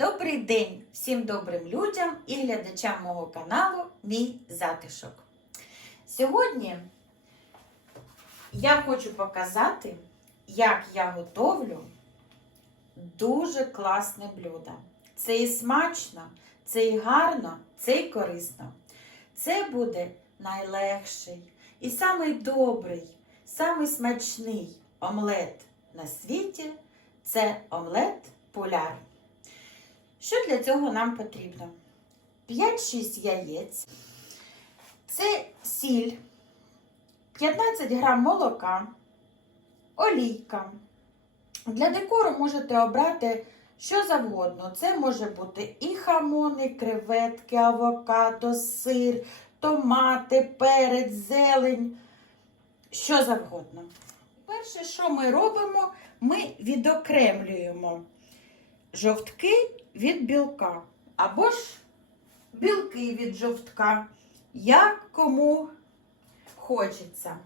Добрий день всім добрим людям і глядачам мого каналу Мій затишок. Сьогодні я хочу показати, як я готовлю дуже класне блюдо. Це і смачно, це і гарно, це і корисно. Це буде найлегший і самий добрий, самий смачний омлет на світі це омлет поляр. Що для цього нам потрібно? 5-6 яєць, це сіль, 15 грам молока, олійка. Для декору можете обрати що завгодно. Це може бути і хамон, і креветки, авокадо, сир, томати, перець, зелень, що завгодно. Перше, що ми робимо, ми відокремлюємо жовтки від білка. Або ж білки від жовтка, як кому хочеться.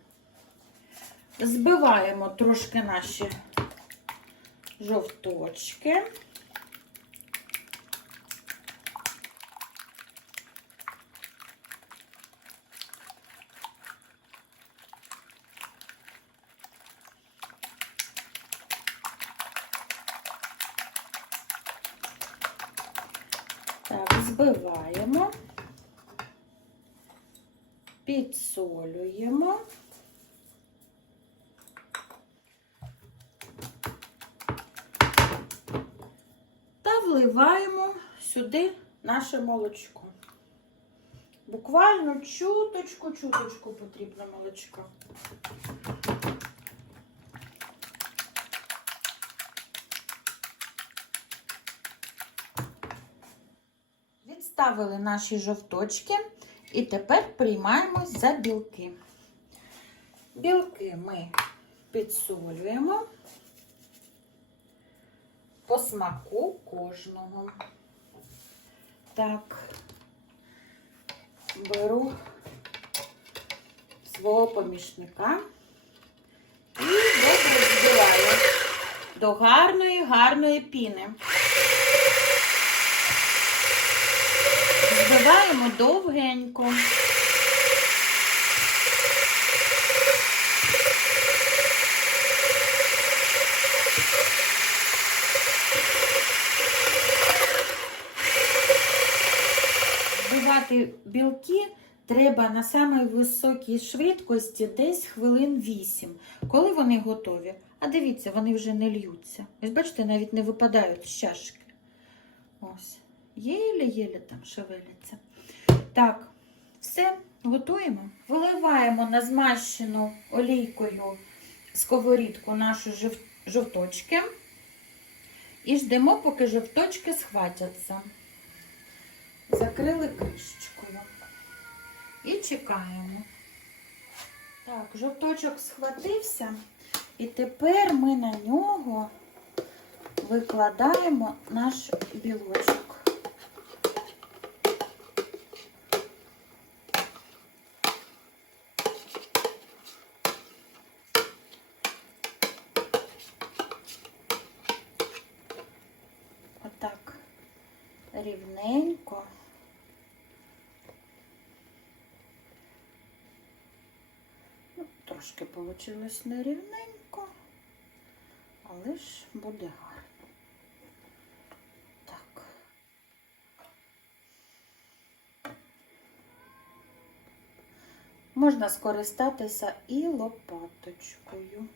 Збиваємо трошки наші жовточки. Так, збиваємо, підсолюємо. Та вливаємо сюди наше молочко. Буквально чуточку-чуточку потрібно молочка. Відставили наші жовточки і тепер приймаємось за білки. Білки ми підсолюємо по смаку кожного. Так, беру свого помічника і добре збиваю до гарної, гарної піни. Збиваємо довгенько. Збивати білки треба на самій високій швидкості десь хвилин 8, коли вони готові. А дивіться, вони вже не льються. Ось бачите, навіть не випадають з чашки. Ось. Єлі-єлі там шевеляться. Так, все, готуємо. Виливаємо на змащену олійкою сковорідку нашу жов- жовточки і ждемо, поки жовточки схватяться. Закрили кришечкою. І чекаємо. Так, жовточок схватився, і тепер ми на нього викладаємо наш білочок. Отак рівненько. Ну, трошки вийшло нерівненько, але ж буде гарно. Так. Можна скористатися і лопаточкою.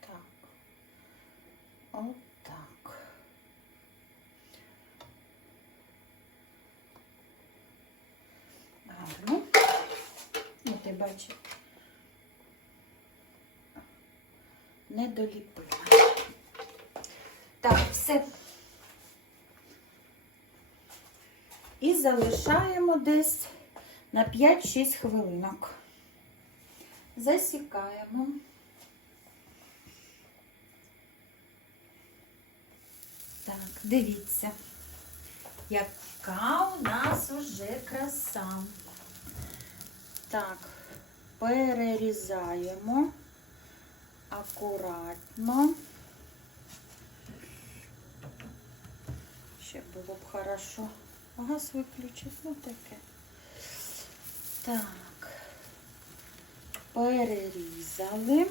Так. Отак. Гарно. Ну, ти бачиш. Не доліпила. Так, все. І залишаємо десь на 5-6 хвилинок. Засікаємо. Так, дивіться, яка у нас уже краса. Так, перерізаємо акуратно. Ще було б хорошо. Газ виключить, ну таке. Так, перерізали.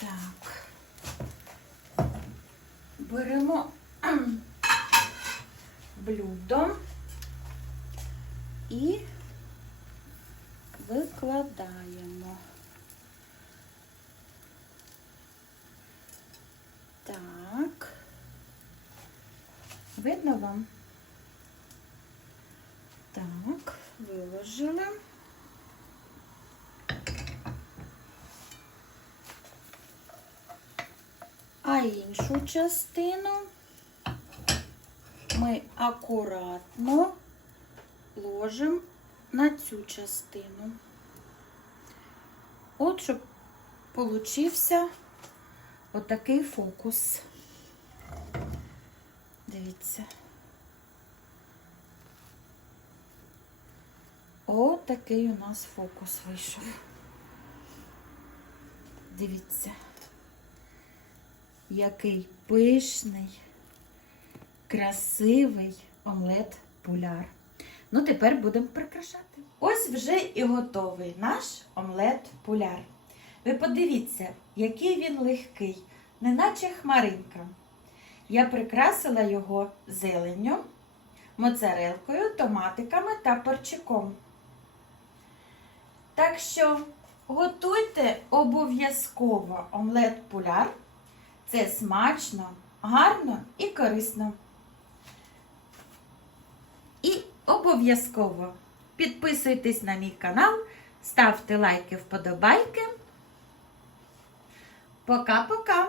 Так. Беремо блюдо і викладаємо. Так. Видно вам? Так, виложили. А іншу частину ми акуратно ложимо на цю частину. От, щоб получився отакий фокус. Дивіться. Отакий у нас фокус вийшов. Дивіться, який пишний, красивий омлет пуляр. Ну, тепер будемо прикрашати. Ось вже і готовий наш омлет пуляр. Ви подивіться, який він легкий, неначе хмаринка. Я прикрасила його зеленню, моцарелкою, томатиками та перчиком. Так що готуйте обов'язково омлет пуляр. Це смачно, гарно і корисно. І обов'язково підписуйтесь на мій канал, ставте лайки, вподобайки. Пока-пока!